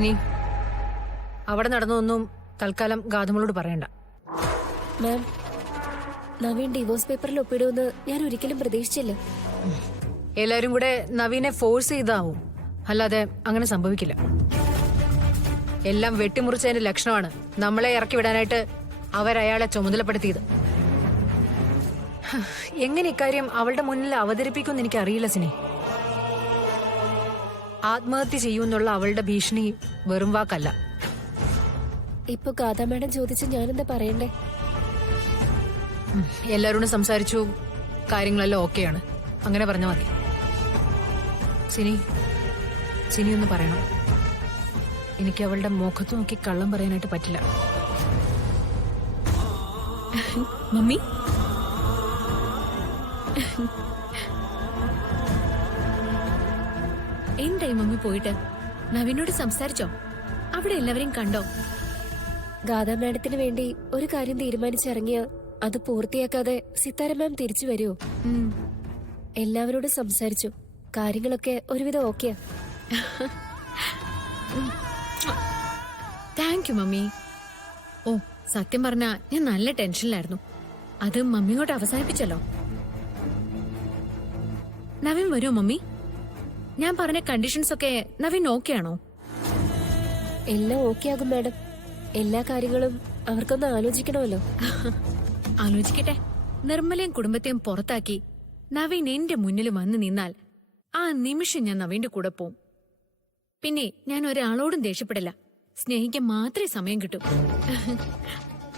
സിനി, അവിടെ നടന്നൊന്നും തൽക്കാലം ഗാഥമോളോട് പറയണ്ട. മാം, നവീൻ ഡിവോഴ്സ് പേപ്പറിൽ ഒപ്പിടുമെന്ന് ഞാൻ ഒരിക്കലും പ്രതീക്ഷിച്ചില്ല. എല്ലാരും കൂടെ നവീനെ ഫോഴ്സ് ചെയ്താവും, അല്ലാതെ അങ്ങനെ സംഭവിക്കില്ല. എല്ലാം വെട്ടിമുറിച്ചതിന്റെ ലക്ഷണമാണ് നമ്മളെ ഇറക്കി വിടാനായിട്ട് അവരയാളെ ചുമതലപ്പെടുത്തിയത്. എങ്ങനെ ഇക്കാര്യം അവളുടെ മുന്നിൽ അവതരിപ്പിക്കുമെന്ന് എനിക്കറിയില്ല സിനി. ആത്മഹത്യ ചെയ്യുമെന്നുള്ള അവളുടെ ഭീഷണി വെറും വാക്കല്ല. ഇപ്പൊ ഗാഥ മാഡം ചോദിച്ച് ഞാനെന്താ പറയണ്ടേ? എല്ലാരോടും സംസാരിച്ചു, കാര്യങ്ങളെല്ലാം ഓക്കെയാണ്, അങ്ങനെ പറഞ്ഞാൽ മതി. സിനി ഒന്ന് പറയണം. എനിക്ക് അവളുടെ മുഖത്ത് നോക്കി കള്ളം പറയാനായിട്ട് പറ്റില്ല. മമ്മി, എന്തായി മമ്മി പോയിട്ട്? നവീനോട് സംസാരിച്ചോ? അവിടെ എല്ലാവരെയും കണ്ടോ? ഗാഥ മാഡത്തിന് വേണ്ടി ഒരു കാര്യം തീരുമാനിച്ചിറങ്ങിയ അത് പൂർത്തിയാക്കാതെ സിത്താര മാം തിരിച്ചു വരുമോ? എല്ലാവരോടും സംസാരിച്ചു, കാര്യങ്ങളൊക്കെ ഒരുവിധം ഓക്കെയാ. Thank you mummy. ഓ, സത്യം പറഞ്ഞ ഞാൻ നല്ല ടെൻഷനിലായിരുന്നു. അത് മമ്മിയോട് അവസാനിപ്പിച്ചല്ലോ. നവീൻ വരുമോ മമ്മി? ഞാൻ പറഞ്ഞ കണ്ടീഷൻസ് ഒക്കെ നവീൻ ഓക്കെ ആണോ? എല്ലാം ഓക്കെ ആകും മാഡം. എല്ലാ കാര്യങ്ങളും അവർക്കൊന്ന് ആലോചിക്കണമല്ലോ. ആലോചിക്കട്ടെ. നിർമ്മലയും കുടുംബത്തെയും പുറത്താക്കി നവീൻ എന്റെ മുന്നിൽ വന്നു നിന്നാൽ ആ നിമിഷം ഞാൻ നവീന്റെ കൂടെ പോവും. പിന്നെ ഞാൻ ഒരാളോടും ദേഷ്യപ്പെടില്ല. സ്നേഹിക്കാൻ മാത്രമേ സമയം കിട്ടൂ.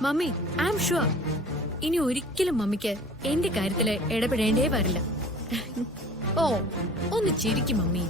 മമ്മി, ഐ ആം ഷുവർ ഇനി ഒരിക്കലും മമ്മിക്ക് എന്റെ കാര്യത്തില് ഇടപെടേണ്ടേ വരില്ല. ഓ, ഒന്ന് ചിരിക്കും മമ്മി.